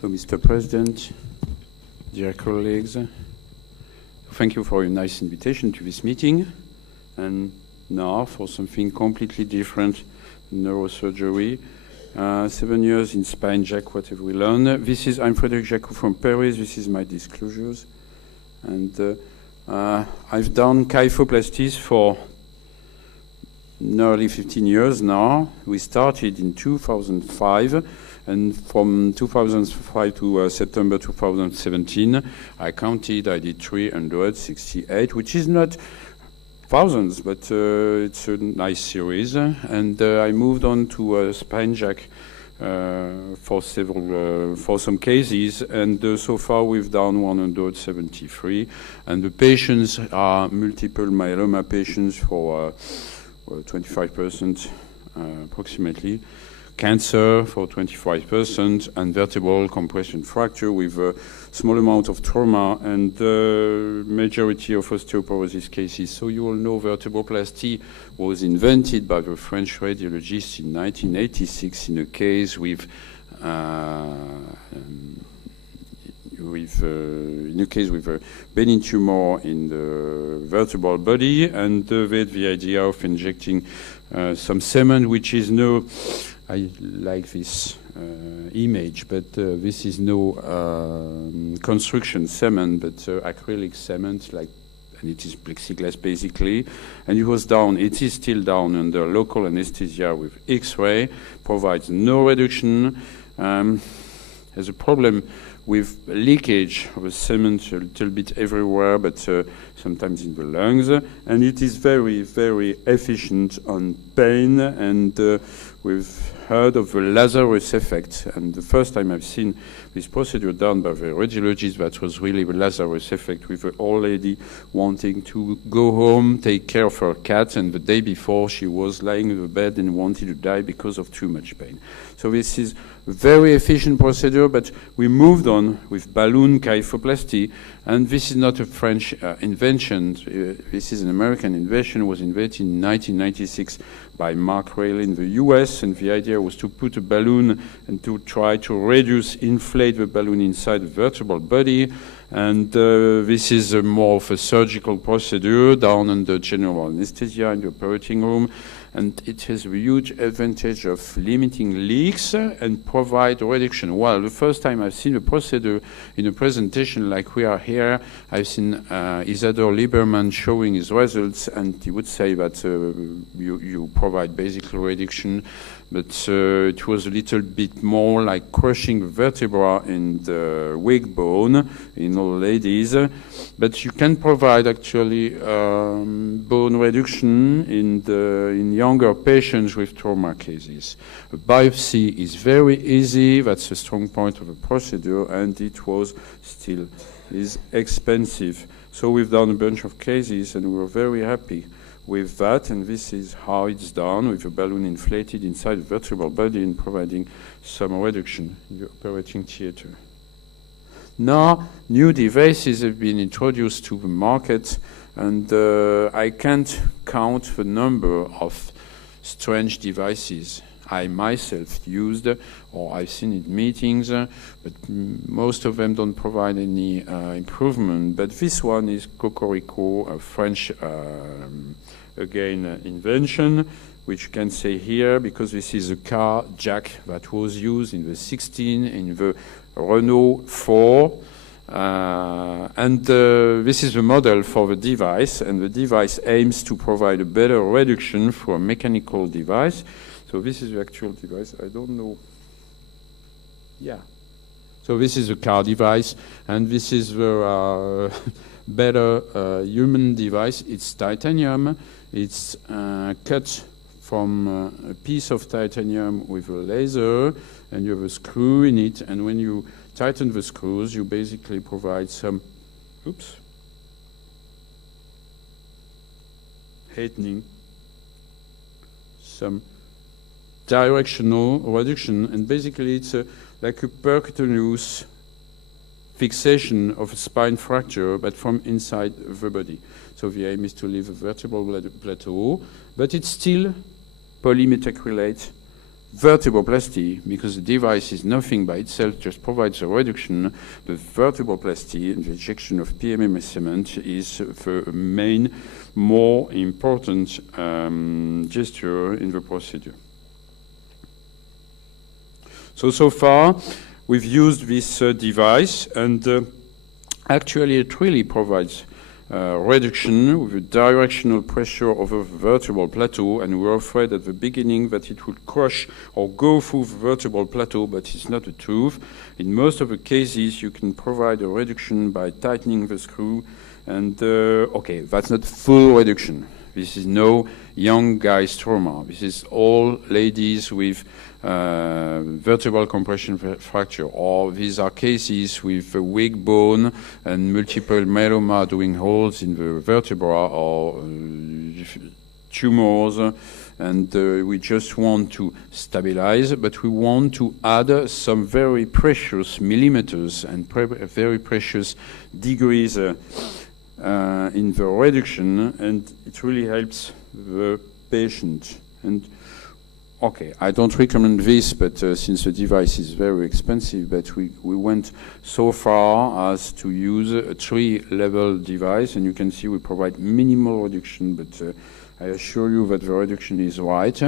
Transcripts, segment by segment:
So, Mr. President, dear colleagues, thank you for your nice invitation to this meeting. And now for something completely different, neurosurgery. 7 years in Spinejack, what have we learned? I'm Frederic Jacquot from Paris. This is my disclosures. And I've done kyphoplasties for nearly 15 years now. We started in 2005, and from 2005 to September 2017, I counted, I did 368, which is not thousands, but it's a nice series. And I moved on to Spinejack for some cases, and so far we've done 173. And the patients are multiple myeloma patients for 25% approximately, cancer for 25%, and vertebral compression fracture with a small amount of trauma, and the majority of osteoporosis cases. So you all know vertebroplasty was invented by the French radiologist in 1986 in a case with a benign tumor in the vertebral body, and they had the idea of injecting some cement, which is no, I like this image, but this is no construction cement, but acrylic cement, like, and it is plexiglass basically, and it is still down under local anesthesia with X-ray, provides no reduction. There's a problem with leakage of a cement a little bit everywhere, but sometimes in the lungs, and it is very, very efficient on pain, and we've heard of the Lazarus effect, and the first time I've seen this procedure done by the radiologist, that was really the Lazarus effect, with an old lady wanting to go home, take care of her cat, and the day before she was lying in the bed and wanted to die because of too much pain. So this is a very efficient procedure, but we moved on with balloon kyphoplasty, and this is not a French invention. This is an American invention. It was invented in 1996 by Mark Rayleigh in the US, and the idea was to put a balloon and to try to inflate the balloon inside the vertebral body. And this is more of a surgical procedure down under general anesthesia in the operating room. And it has a huge advantage of limiting leaks and provide reduction. Well, the first time I've seen a procedure in a presentation like we are here, I've seen Isador Lieberman showing his results, and he would say that you provide basic reduction, but it was a little bit more like crushing the vertebra in the wig bone in all ladies. But you can provide actually bone reduction in younger patients with trauma cases. A biopsy is very easy. That's a strong point of the procedure, and it is expensive. So we've done a bunch of cases, and we were very happy with that, and this is how it's done, with a balloon inflated inside the vertebral body and providing some reduction in the operating theater. Now, new devices have been introduced to the market, and I can't count the number of strange devices I myself used or I've seen in meetings, but most of them don't provide any improvement. But this one is Cocorico, a French invention, which you can say here, because this is a car jack that was used in the 16 in the Renault 4, and this is the model for the device, and the device aims to provide a better reduction for a mechanical device. So this is the actual device. I don't know. Yeah. So this is a car device, and this is the better human device. It's titanium. It's cut from a piece of titanium with a laser, and you have a screw in it, and when you tighten the screws, you basically provide some some directional reduction, and basically it's like a percutaneous fixation of a spine fracture, but from inside the body. So the aim is to leave a vertebral plateau, but it's still polymethacrylate vertebroplasty, because the device is nothing by itself, just provides a reduction. The vertebroplasty and the injection of PMMA cement is the main, more important gesture in the procedure. So far, we've used this device, and actually it really provides reduction with a directional pressure over the vertebral plateau, and we were afraid at the beginning that it would crush or go through the vertebral plateau, but it's not the truth. In most of the cases, you can provide a reduction by tightening the screw, and okay, that's not full reduction. This is no young guy's trauma. This is all ladies with vertebral compression fracture, or these are cases with a weak bone and multiple myeloma doing holes in the vertebra, or tumors, and we just want to stabilize, but we want to add some very precious millimeters and very precious degrees in the reduction, and it really helps the patient. And okay, I don't recommend this, but since the device is very expensive, but we went so far as to use a 3-level device, and you can see we provide minimal reduction, but I assure you that the reduction is right,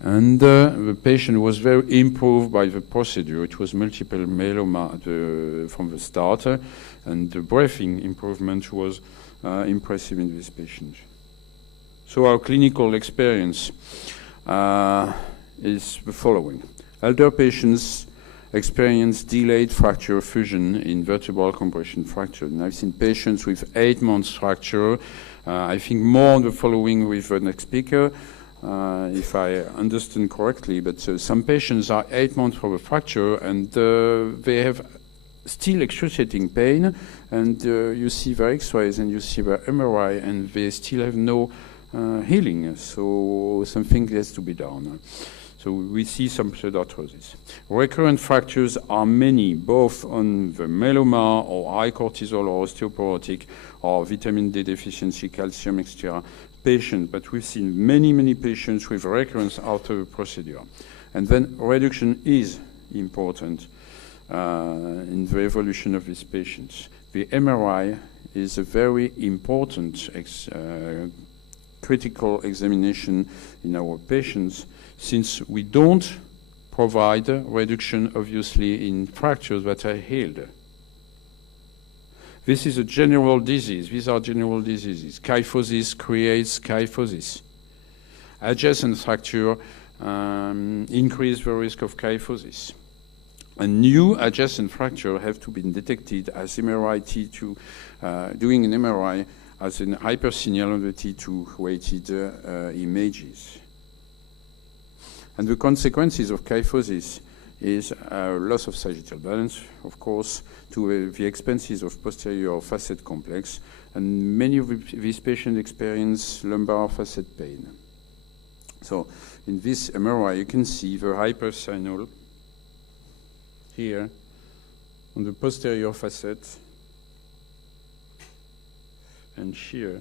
and the patient was very improved by the procedure. It was multiple myeloma from the start, and the breathing improvement was impressive in this patient. So our clinical experience is the following. Elder patients experience delayed fracture fusion in vertebral compression fracture. And I've seen patients with 8 months fracture. I think more on the following with the next speaker, if I understand correctly, but some patients are 8 months from a fracture, and they have still excruciating pain, and you see their x-rays and you see their MRI, and they still have no healing, so something has to be done. So we see some pseudarthrosis. Recurrent fractures are many, both on the myeloma or high cortisol or osteoporotic or vitamin D deficiency, calcium, etc. patient, but we've seen many, many patients with recurrence after the procedure. And then reduction is important in the evolution of these patients. The MRI is a very important critical examination in our patients, since we don't provide reduction, obviously, in fractures that are healed. This is a general disease. These are general diseases. Kyphosis creates kyphosis. Adjacent fracture increase the risk of kyphosis. A new adjacent fracture have to be detected as MRI T2, doing an MRI as an hypersignal on the T2 weighted images. And the consequences of kyphosis is loss of sagittal balance, of course, to the expenses of posterior facet complex, and many of these patients experience lumbar facet pain. So in this MRI, you can see the hypersignal here on the posterior facet, and here.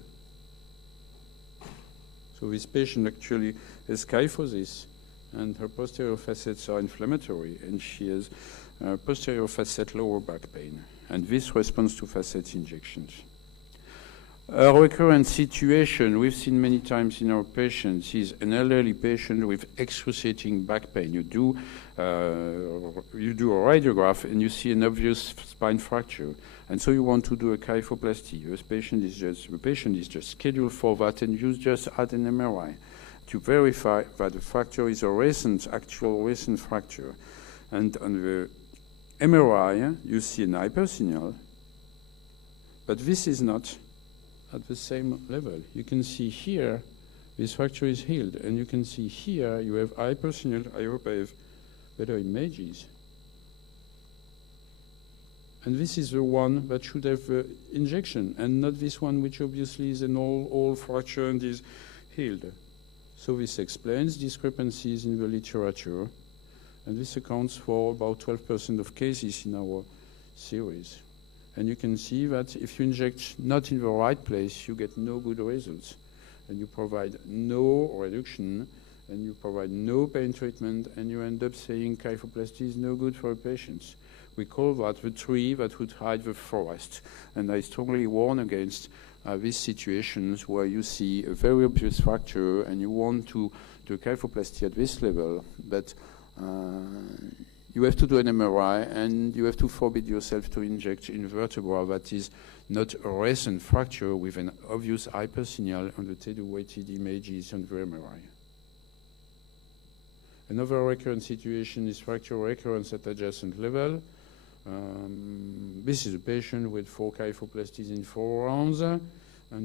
So this patient actually has kyphosis, and her posterior facets are inflammatory, and she has posterior facet lower back pain, and this responds to facet injections. A recurrent situation we've seen many times in our patients is an elderly patient with excruciating back pain. You do a radiograph and you see an obvious spine fracture, and so you want to do a kyphoplasty. The patient is just scheduled for that, and you just add an MRI to verify that the fracture is a actual recent fracture. And on the MRI, you see an hypersignal, but this is not at the same level. You can see here, this fracture is healed, and you can see here, you have hypersignal. I hope I have better images. And this is the one that should have injection, and not this one, which obviously is an old fracture and is healed. So this explains discrepancies in the literature, and this accounts for about 12% of cases in our series. And you can see that if you inject not in the right place, you get no good results, and you provide no reduction, and you provide no pain treatment, and you end up saying kyphoplasty is no good for patients. We call that the tree that would hide the forest. And I strongly warn against these situations where you see a very obvious fracture and you want to do kyphoplasty at this level, but you have to do an MRI and you have to forbid yourself to inject in vertebra that is not a recent fracture with an obvious hypersignal on the TED-weighted images on the MRI. Another recurrent situation is fracture recurrence at adjacent level. This is a patient with 4 kyphoplasties in 4 rounds, and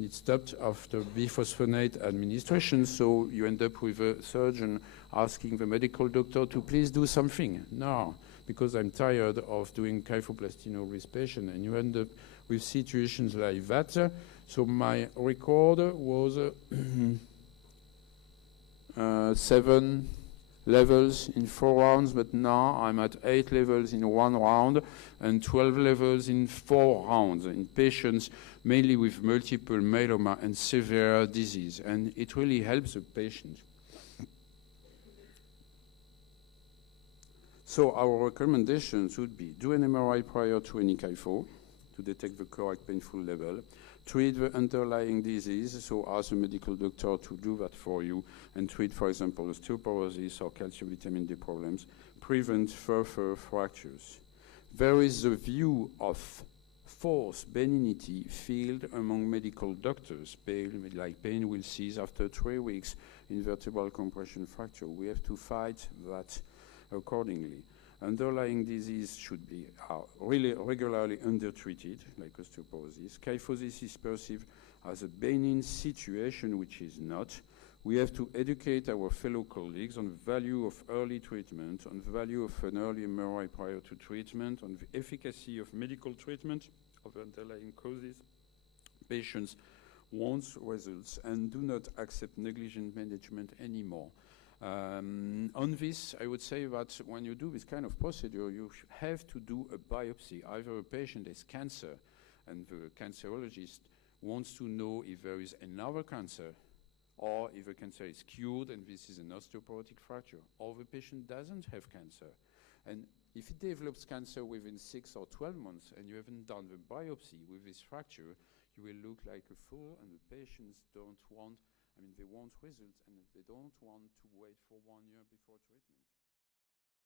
it stopped after biphosphonate administration, so you end up with a surgeon asking the medical doctor to please do something. No, because I'm tired of doing kyphoplasty in all this patient, and you end up with situations like that. So my record was 7 levels in 4 rounds, but now I'm at 8 levels in 1 round and 12 levels in 4 rounds in patients mainly with multiple myeloma and severe disease, and it really helps the patient. So our recommendations would be do an MRI prior to any kypho to detect the correct painful level, treat the underlying disease, so ask a medical doctor to do that for you, and treat, for example, osteoporosis or calcium vitamin D problems, prevent further fractures. There is a view of false benignity field among medical doctors, like pain will cease after 3 weeks in vertebral compression fracture. We have to fight that accordingly. Underlying disease should be really regularly undertreated, like osteoporosis. Kyphosis is perceived as a benign situation, which is not. We have to educate our fellow colleagues on the value of early treatment, on the value of an early MRI prior to treatment, on the efficacy of medical treatment of underlying causes. Patients want results and do not accept negligent management anymore. On this, I would say that when you do this kind of procedure, you have to do a biopsy. Either a patient has cancer and the cancerologist wants to know if there is another cancer, or if the cancer is cured and this is an osteoporotic fracture, or the patient doesn't have cancer. And if it develops cancer within 6 or 12 months and you haven't done the biopsy with this fracture, you will look like a fool, and the patients don't want, they want results and they don't want to wait for 1 year before treatment.